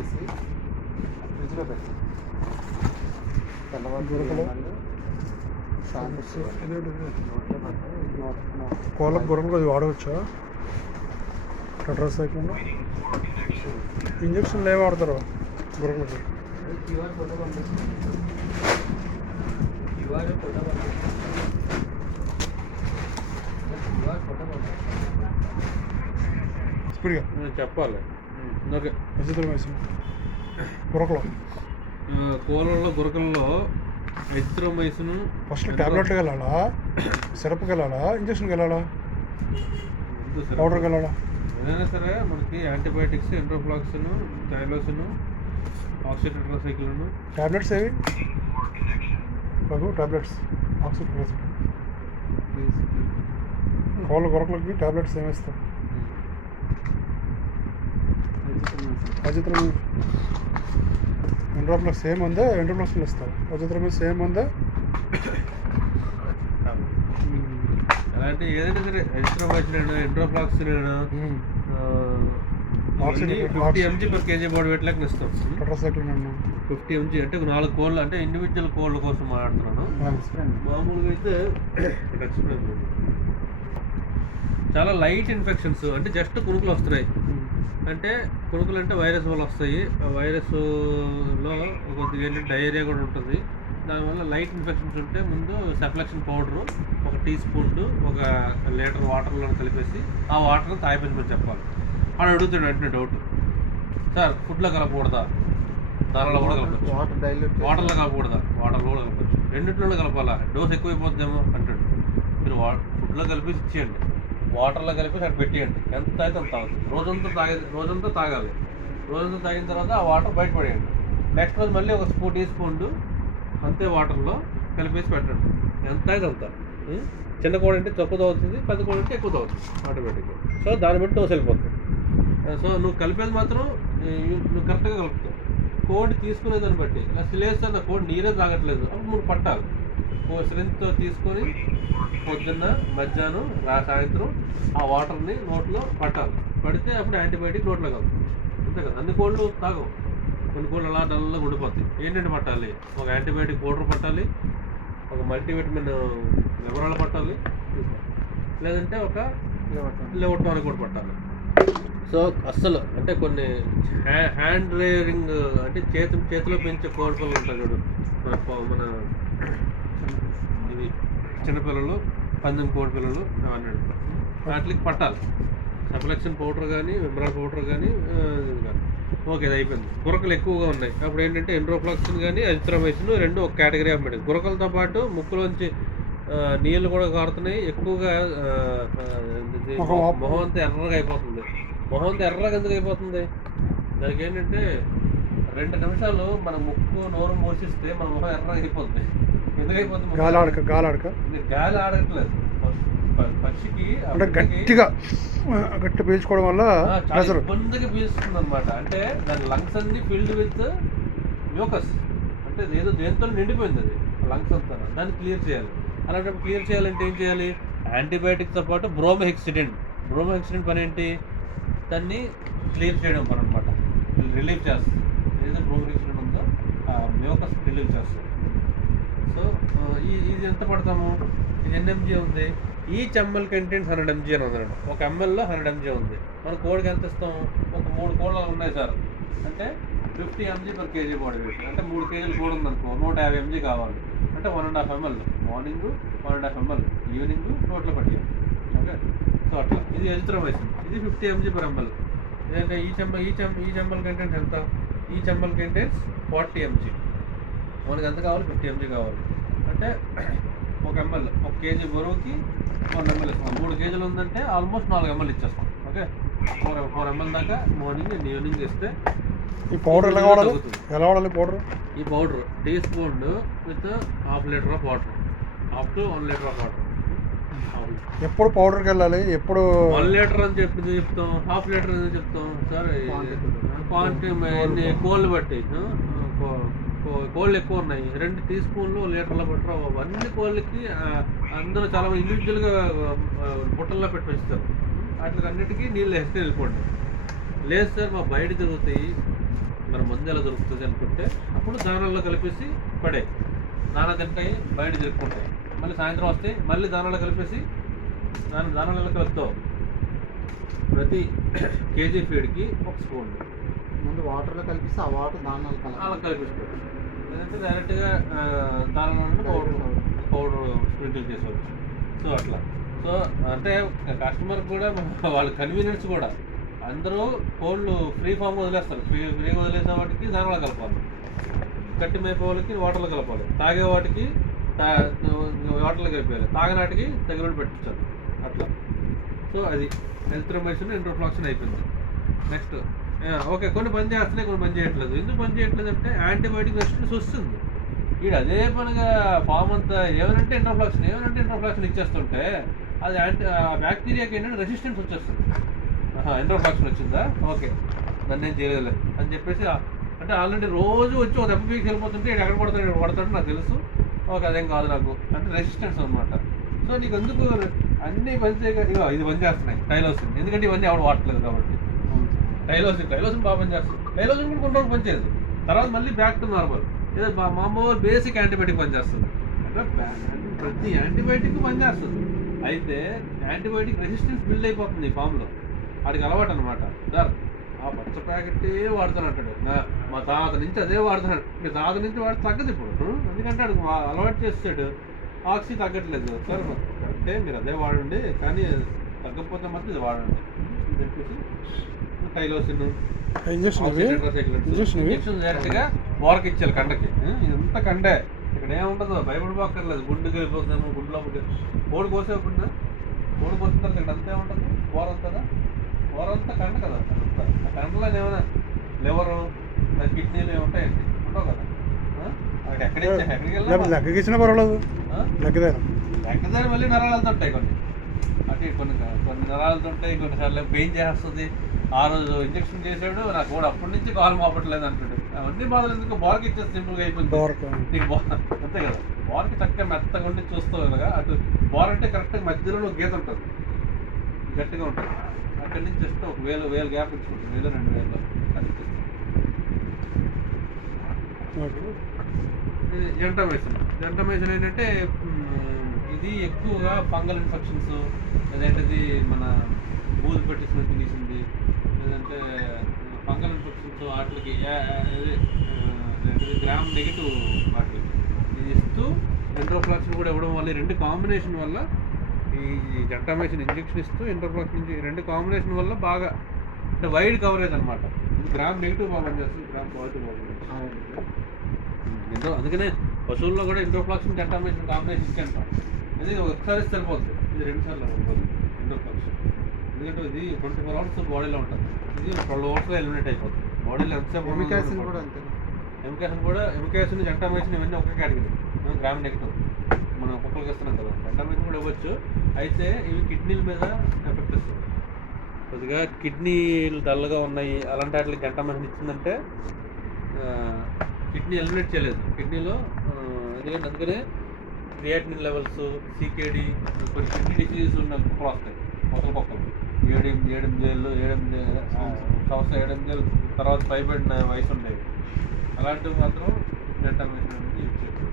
చేసి ఫ్రిడ్జ్లో పెట్టి గురకలు కోళ్ళకు గురకలు అది వాడవచ్చా? టెట్రాసైక్లిన్ ఇంజక్షన్లు ఏమి వాడతారు గురకలకి? క్యూఆర్ ఫోటో పంపిస్తుంది. క్యూఆర్ ఫోటో స్పీడ్గా చెప్పాలి. ఓకే, అజిత్రోమైసిన్ గురకలు కోళ్ళలో గురకల్లో ఎజిత్రోమైసిన్ ఫస్ట్ ట్యాబ్లెట్కి వెళ్ళాలా, సిరప్కి వెళ్ళాలా, ఇంజక్షన్కి వెళ్ళాలా, పౌడర్కి వెళ్ళాలా? ఏదైనా సరే మనకి antibiotics, enrofloxacin, tylosin, oxytetracycline. Tablets ఏవి బాబు? Tablets oxytetracycline. కోళ్ళ గురకలకి ట్యాబ్లెట్స్ ఏమిస్తాం? అజిత్రోమైసిన్. ఎంట్రోఫ్లాక్స్ సేమ్ ఉందా? ఎంట్రోఫ్లాక్సిన్ ఇస్తావు. అజిత్రోమైసిన్ సేమ్ ఉందా? అలాంటి ఏదైనా సరే azithromycin, enrofloxacin 50 mg per kg body weight లెక్కన ఇస్తాం. టెట్రాసైక్లిన్ అన్నా 50 mg అంటే 4 కోళ్ళు, అంటే ఇండివిజువల్ కోళ్ళ కోసం మాట్లాడుతున్నాను. మామూలుగా అయితే చాలా లైట్ ఇన్ఫెక్షన్స్, అంటే జస్ట్ కునుకులు వస్తున్నాయి. అంటే కునుకులు అంటే వైరస్ వల్ల వస్తాయి. ఆ వైరస్లో కొద్దిగా ఏంటంటే డయేరియా కూడా ఉంటుంది. దానివల్ల లైట్ ఇన్ఫెక్షన్స్ ఉంటే ముందు సెఫ్లెక్షన్ పౌడరు 1 టీ స్పూన్ 1 లీటర్ వాటర్లో కలిపేసి ఆ వాటర్ తాగిపించమని చెప్పాలి. వాడు అడుగుతాడు వెంటనే డౌట్, సార్ ఫుడ్లో కలపకూడదా? దానిలో కూడా కలపచ్చు. వాటర్లో కలపకూడదా? వాటర్లో కూడా కలపచ్చు. రెండింటిలో కలపాలా? డోస్ ఎక్కువైపోద్దేమో అంటాడు. మీరు ఫుడ్లో కలిపేసి ఇచ్చేయండి, వాటర్లో కలిపేసి అటు పెట్టేయండి. ఎంత అయితే అంత తాగుతుంది. రోజంతా తాగాలి. రోజంతా తాగిన తర్వాత ఆ వాటర్ బయటపడేయండి. నెక్స్ట్ రోజు మళ్ళీ 1 టీ స్పూన్ అంతే వాటర్లో కలిపేసి పెట్టండి. ఎంత అయితే అంత. చిన్న కోడి అంటే తక్కువ తాగుతుంది, పెద్ద కోడి అంటే ఎక్కువ తాగుతుంది ఆటోమేటిక్గా. సో దాన్ని బట్టి డోస్ వెళ్ళిపోతుంది. సో నువ్వు కలిపేది మాత్రం నువ్వు కరెక్ట్గా కలుపుతావు. కోడి తీసుకునేదాన్ని బట్టి ఇలా సిలేస్తున్న కోడి నీరే తాగట్లేదు, అప్పుడు నువ్వు పట్టాలి. సిరింజ్తో తీసుకొని పొద్దున్న, మధ్యాహ్నం, సాయంత్రం ఆ వాటర్ని నోట్లో పట్టాలి. పడితే అప్పుడు యాంటీబయాటిక్ నోట్లో కలుగుతుంది. అంతే కదా. అన్ని కోళ్ళు తాగవు, కొన్ని కోళ్ళు అలా డల్గా ఉండిపోతాయి. ఏంటంటే పట్టాలి, ఒక యాంటీబయాటిక్ పౌడర్ పట్టాలి, ఒక మల్టీవిటమిన్ వివరాలు పట్టాలి, లేదంటే ఒక లివర్ టానిక్ కూడా పట్టాలి. సో అస్సలు అంటే కొన్ని హ్యాండ్ రేరింగ్ అంటే చేతిలో పెంచే కోడిపిల్లలు ఉంటాయి చూడు, మన ఇవి చిన్నపిల్లలు, పందెం కోడిపిల్లలు అవన్నీ వాటికి పట్టాలి. సెఫ్లెక్షన్ పౌడర్ కానీ, విమ్రాల్ పౌడర్ కానీ. ఓకే, ఇది అయిపోయింది. గురకలు ఎక్కువగా ఉన్నాయి. అప్పుడు ఏంటంటే ఎంట్రోఫ్లాక్సిన్ కానీ అజిత్రోమైసిన్ రెండు ఒక కేటగిరీ ఆఫ్ మెడిసిన్. గురకలతో పాటు ముక్కులోంచి నీళ్ళు కూడా కారుతున్నాయి ఎక్కువగా. మొహం అంతా ఎర్రగా అయిపోతుంది. మొహం అంతా ఎర్రగా ఎందుకు అయిపోతుంది? దానికి ఏంటంటే 2 నిమిషాలు మన ముక్కు నోరు మోసిస్తే మన మొహం ఎర్రగా అయిపోతుంది. ఎందుకు అయిపోతుంది? గాలి ఆడట్లేదు పక్షికి. అంటే గట్టి పీల్చుకోవడం వల్ల ఇబ్బందిగా పీల్చుతుంది అనమాట. అంటే దాని లంగ్స్ అన్ని ఫిల్డ్ విత్ మ్యూకస్, అంటే ఏదో దేంతో నిండిపోయింది అది లంగ్స్ అంతా. దాన్ని క్లియర్ చేయాలి. అలాంటప్పుడు క్లియర్ చేయాలంటే ఏం చేయాలి? యాంటీబయాటిక్తో పాటు బ్రోమోహెక్సిడిన్ పని ఏంటి? దాన్ని క్లియర్ చేయడం పని అనమాట. రిలీవ్ చేస్తుంది. ఏదైతే బ్రోమోహెక్సిడిన్ ఉందో ఆ మ్యూకస్ రిలీవ్ చేస్తుంది. సో ఇది ఎంత పడతాము? ఇది ఎన్ని ఎంజీ ఉంది? ఈచ్ ఎంఎల్ కంటెంట్స్ 100 mg అని ఉందండి. 1 ml 100 mg ఉంది. మన కోడికి ఎంత ఇస్తాం? ఒక 3 కోళ్ళు ఉన్నాయి సార్ అంటే 50 mg per kg body wait. అంటే 3 kg కోడి ఉందనుకో, 150 mg కావాలి. అంటే 1.5 ml మార్నింగ్, 1.5 ml ఈవినింగ్ నోట్లో పట్టియాలి. ఓకే, సో అట్లా. ఇది ఎజిత్రోమైసిన్, ఇది 50 mg per ml. ఏంటంటే ఈచ్ ఎంఎల్ కంటెంట్స్ ఎంత? Each ML contents 40 mg. మనకి ఎంత కావాలి? 50 mg కావాలి. అంటే 1 ml 1 kg బరువుకి 1 ml ఇస్తాం. 3 kgలు ఉందంటే ఆల్మోస్ట్ 4 ml ఇచ్చేస్తాం. ఓకే, 4 ml దాకా మార్నింగ్ అండ్ ఈవినింగ్ ఇస్తే ఈ పౌడర్ ఎలా వాడాలి? ఈ powder teaspoon with 1/2 litre of water, up to 1 litre of water. ఎప్పుడు పౌడర్కి వెళ్ళాలి? ఎప్పుడు 1 లీటర్ అని చెప్తాం, 1/2 లీటర్ అని చెప్తాం సార్. క్వాంటిటీ కోళ్ళు బట్టి. కోళ్ళు ఎక్కువ ఉన్నాయి, 2 టీ స్పూన్లు లీటర్ల బట్టర్. అన్ని కోళ్ళకి అందరూ చాలా మంది ఇండివిజువల్గా బుట్టల్లో పెట్టి పెంచుతారు. వాటికి అన్నిటికీ నీళ్ళు వేస్తే వెళ్ళిపోండి. లేదు సార్ మా బయట తిరుగుతాయి, మరి మందు ఎలా దొరుకుతుంది అనుకుంటే అప్పుడు దానాల్లో కలిపేసి పడే దానా తింటాయి, బయట తిరుక్కుంటాయి. మళ్ళీ సాయంత్రం వస్తాయి, మళ్ళీ దానాల్లో కలిపేసి దానాలలో కలుపుతావు. ప్రతి కేజీ ఫీడ్కి ఒక స్పూన్ ముందు వాటర్లో కలిపిస్తే ఆ వాటర్ దానాలు అలా కలిపిస్తారు. లేదంటే డైరెక్ట్గా దానిలో పౌడర్ స్ప్రింకిల్ చేసుకోవచ్చు. సో అట్లా. సో అంటే కస్టమర్ కూడా వాళ్ళ కన్వీనియన్స్ కూడా అందరూ కోళ్ళు ఫ్రీ ఫామ్గా వదిలేస్తారు. ఫ్రీగా వదిలేసే వాటికి దానిలో కలపాలి, కట్టి మేపే వాళ్ళకి వాటర్లో కలపాలి, తాగే వాటికి వాటర్లో కలిపేయాలి, తాగనాటికి తగిన పెట్టించాలి అట్లా. సో అది ఎరిథ్రోమైసిన్, ఇంట్రోఫ్లాక్సిన్ అయిపోయింది. నెక్స్ట్ ఓకే, కొన్ని పని చేస్తున్నాయి, కొన్ని పని చేయట్లేదు. ఎందుకు పని చేయట్లేదు అంటే యాంటీబయాటిక్ రెసిస్టెన్స్ వస్తుంది. వీడు అదే పనిగా ఫామ్ అంతా ఏమనంటే ఇంట్రోఫ్లాక్సిన్ ఇచ్చేస్తుంటే అది బ్యాక్టీరియాకి ఏంటంటే రెసిస్టెన్స్ వచ్చేస్తుంది. ఇంట్రోఫ్లాక్సిన్ వచ్చిందా, ఓకే దాన్ని ఏం చేయలేదు అని చెప్పేసి అంటే ఆల్రెడీ రోజు వచ్చి ఒక దెబ్బ పీకి వెళ్ళిపోతుంటే ఎక్కడ కొడతాడు నాకు తెలుసు, ఓకే అదేం కాదు నాకు అంటే రెసిస్టెన్స్ అనమాట. సో నీకు ఎందుకు అన్నీ పని చేయక ఇది పని చేస్తున్నాయి టైలోసిన్, ఎందుకంటే ఇవన్నీ ఎవరు వాడట్లేదు కాబట్టి. టైలోసిన్ బాగా పని చేస్తుంది. టైలోసిన్ కూడా కొన్ని రోజులు పని చేయదు, తర్వాత మళ్ళీ బ్యాక్ టు నార్మల్. ఏదో మామూలు బేసిక్ యాంటీబయాటిక్ పనిచేస్తుంది. అంటే ప్రతి యాంటీబయాటిక్ పనిచేస్తుంది. అయితే యాంటీబయాటిక్ రెసిస్టెన్స్ బిల్డ్ అయిపోతుంది ఈ ఫామ్లో. వాడికి అలవాటు అనమాట. సార్ ఆ పచ్చ ప్యాకెట్టే వాడుతాను అంటాడు, మా తాత నుంచి అదే వాడుతున్నాడు. మీ తాత నుంచి వాడు తగ్గదు ఇప్పుడు, ఎందుకంటే వాడికి అలవాటు చేస్తాడు. ఆక్సీ తగ్గట్లేదు సార్ అంటే మీరు అదే వాడండి, కానీ తగ్గకపోతే మాత్రం ఇది వాడండి అని చెప్పేసి టైలోసిన్ ఇంజక్షన్ డైరెక్ట్గా బోరకి ఇచ్చారు కండకి. ఇదంతా కండే, ఇక్కడ ఏముంటుందో భయపడిపోక్కర్లేదు. గుండుకి వెళ్ళిపోతాము, గుండెలో కోడి కోసేప్పుడు కోడి కోసిన తర్వాత ఇక్కడ అంతా ఏముంటుంది, బోరంతా కండ కదా. ఆ కండలో ఏమైనా లివరు కిడ్నీలు ఏముంటాయండి, ఉండవు కదా. అక్కడ ఎక్కడికి లెక్కకిచ్చినా పర్వాలేదు, లెక్కదారి మళ్ళీ నరాలు వెళ్తుంటాయి కొన్ని, అంటే కొన్ని నరాలు ఉంటాయి, కొన్నిసార్లు పెయిన్ చేస్తుంది. ఆ రోజు ఇంజక్షన్ చేసాడు, నాకు కూడా అప్పటి నుంచి కాలు మోపట్లేదు అంటాడు. అవన్నీ బాధలు ఎందుకు, బోర్కి ఇచ్చేసి సింపుల్గా అయిపోయింది నీకు. అంతే కదా, బోర్కి చక్కగా మెత్తగా ఉండి చూస్తావు కదా. అటు బోర్ అంటే కరెక్ట్గా మధ్యలో గీత ఉంటుంది, గట్టిగా ఉంటుంది. అక్కడి నుంచి జస్ట్ ఒక వేలు గ్యాప్ ఇచ్చుకుంటుంది, 1000-2000 కనిపిస్తుంది. జెంటమైసిన్ ఏంటంటే ఇది ఎక్కువగా ఫంగల్ ఇన్ఫెక్షన్స్, లేదంటే మన బూజు పెట్టించిన తినేసింది, లేదంటే ఫంగల్ ఇన్ఫెక్షన్స్ వాటికి గ్రామ్ నెగిటివ్ వాటికి ఇది ఇస్తూ ఇంట్రోఫ్లాక్సిన్ కూడా ఇవ్వడం వల్ల, ఈ రెండు కాంబినేషన్ వల్ల, ఈ జెంటమైసిన్ ఇంజెక్షన్ ఇస్తూ ఇంట్రోఫ్లాక్సిన్ రెండు కాంబినేషన్ వల్ల బాగా అంటే వైడ్ కవరేజ్ అనమాట. గ్రామ్ నెగిటివ్ బాగా పనిచేస్తుంది, గ్రామ్ పాజిటివ్ బాగా పనిచేస్తుంది. అందుకనే పశువుల్లో కూడా ఇంట్రోఫ్లాక్సిన్ జెంటమైసిన్ కాంబినేషన్ ఇచ్చాను. అది ఒకసారి సరిపోతుంది, ఇది 2 సార్లు అవ్వదు ఇంట్రోఫ్లాక్సిన్. ఎందుకంటే ఇది 24 hours బాడీలో ఉంటుంది, ఇది 12 hours ఎలిమినేట్ అయిపోతుంది బాడీలో. ఎంతసేపు ఎమికాసిన్ కూడా అంతే. ఎమికాసిన్ జెంటమైసిన్ ఇవన్నీ ఒకే కేటగిరీ. గ్రామ్ నెగిటివ్ మనం ఒక్కొక్కరికి ఇస్తున్నాం కదా, జెంటమైసిన్ కూడా ఇవ్వచ్చు. అయితే ఇవి కిడ్నీల మీద ఎఫెక్ట్ ఇస్తుంది. కొద్దిగా కిడ్నీలు డల్గా ఉన్నాయి అలాంటి వాటికి జెంటమైసిన్ ఇచ్చిందంటే కిడ్నీ ఎలిమినేట్ చేయలేదు కిడ్నీలో. ఎందుకంటే అందుకనే క్రియాటినిన్ లెవెల్స్, సికేడి, కొన్ని కిడ్నీ డిసీజెస్ ఉన్న కుక్కలు వస్తాయి, కుక్కలు 7 సంవత్సరం తర్వాత పైబడిన వయసు ఉండేవి. అలాంటివి మాత్రం జెంటమైసిన్ అనేది యూజ్ చేయాలి.